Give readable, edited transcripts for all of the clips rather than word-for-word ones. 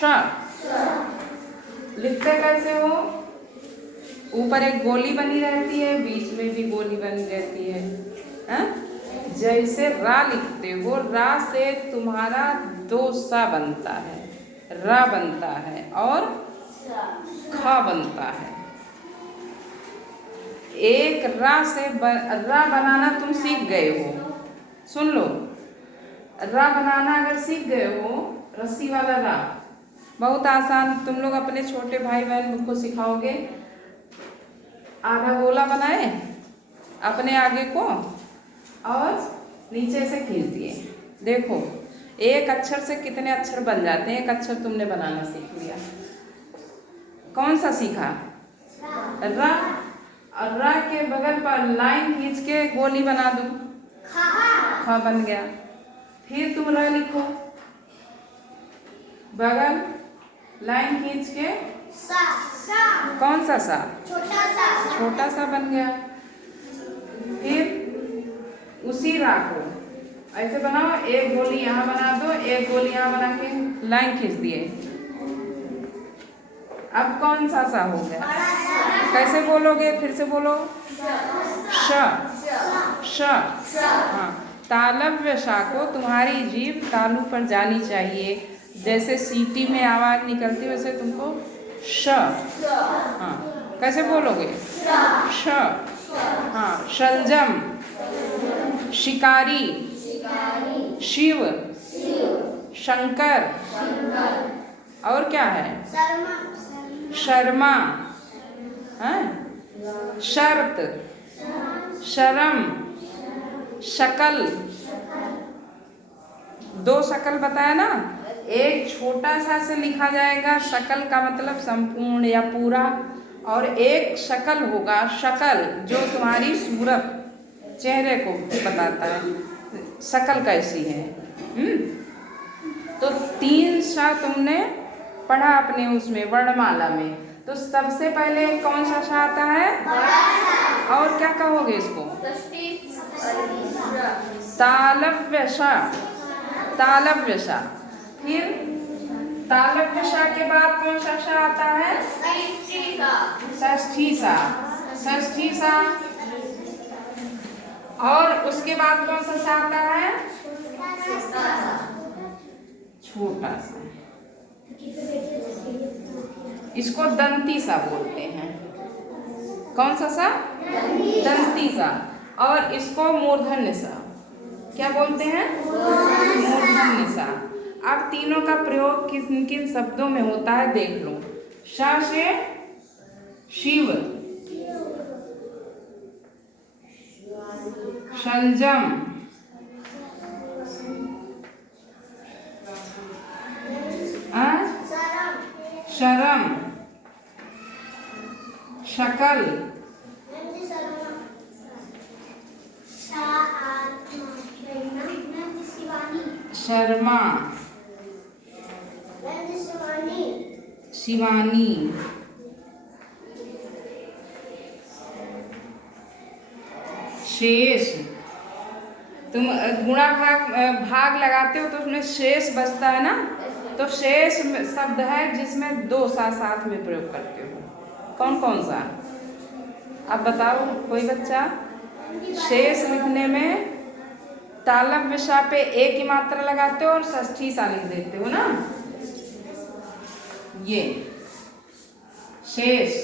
श। लिखते कैसे हो? ऊपर एक गोली बनी रहती है, बीच में भी गोली बनी रहती है, हा? जैसे रा लिखते हो, रा से तुम्हारा दो सा बनता है, रा बनता है और खा बनता है। एक रा से रा बनाना तुम सीख गए हो, सुन लो। रा बनाना अगर सीख गए हो, रस्सी वाला रा, बहुत आसान। तुम लोग अपने छोटे भाई बहन को सिखाओगे। आधा गोला बनाए अपने आगे को और नीचे से खींच दिए। देखो एक अक्षर से कितने अक्षर बन जाते हैं। एक अक्षर तुमने बनाना सीख लिया। कौन सा सीखा? रा। और रा के बगल पर लाइन खींच के गोली बना दो, खा बन गया। फिर तुम रा लिखो, बगल लाइन खींच के सा। कौन सा सा? छोटा सा बन गया। फिर उसी रा को ऐसे बनाओ, एक गोली यहाँ बना दो, एक गोली यहाँ बना के लाइन खींच दिए। अब कौन सा सा हो गया? कैसे बोलोगे? फिर से बोलो। श। श। हाँ, तालव्य श को तुम्हारी जीभ तालू पर जानी चाहिए। जैसे सीटी में आवाज निकलती है वैसे तुमको श। हाँ, कैसे बोलोगे? श। हाँ, शलजम, शिकारी, शिव, शंकर, और क्या है? शर्मा, हाँ? शर्त, शरम, शकल। दो शकल बताया ना। एक छोटा सा से लिखा जाएगा, शकल का मतलब संपूर्ण या पूरा, और एक शकल होगा, शकल जो तुम्हारी सूरत, चेहरे को बताता है, शकल कैसी है। तो 3 सा तुमने पढ़ा अपने उसमें वर्णमाला में। तो सबसे पहले कौन सा सा आता है? और क्या कहोगे इसको? तालव्य सा। तालव्य सा। फिर तालव्य सा के बाद कौन सा सा आता है? षष्ठी सा। षष्ठी सा। और उसके बाद कौन सा सा आता है? छोटा सा। इसको दंती सा बोलते हैं। कौन सा सा? दंती सा। और इसको मूर्धन्य सा। क्या बोलते हैं? मूर्धन्य सा। अब तीनों का प्रयोग किन किन शब्दों में होता है देख लो। श से शिव, शलजम, शरम, शकल, शर्मा, शिवानी, शेष। तुम गुणा भाग लगाते हो तो उसमें शेष बचता है ना, तो शेष शब्द है जिसमें 2 सा साथ में प्रयोग करते हो। कौन कौन सा? अब बताओ कोई बच्चा। शेष लिखने में तालव्य सा पे एक ही मात्रा लगाते हो और षष्ठी सा लिख देते हो ना। ये शेष।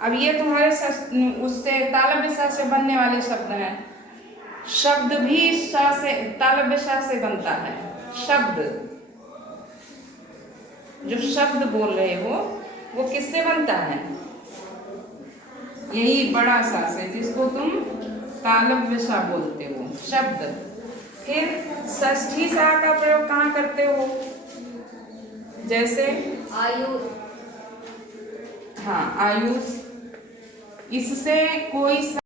अब ये तुम्हारे उससे तालव्य सा से बनने वाले शब्द हैं। शब्द भी सा से, तालव्य सा से बनता है। शब्द, जो शब्द बोल रहे हो वो किससे बनता है? यही बड़ा सा से, जिसको तुम तालव्य सा बोलते हो, शब्द। फिर षष्ठी सा का प्रयोग कहाँ करते हो? जैसे आयुष। हाँ, आयुष। इससे कोई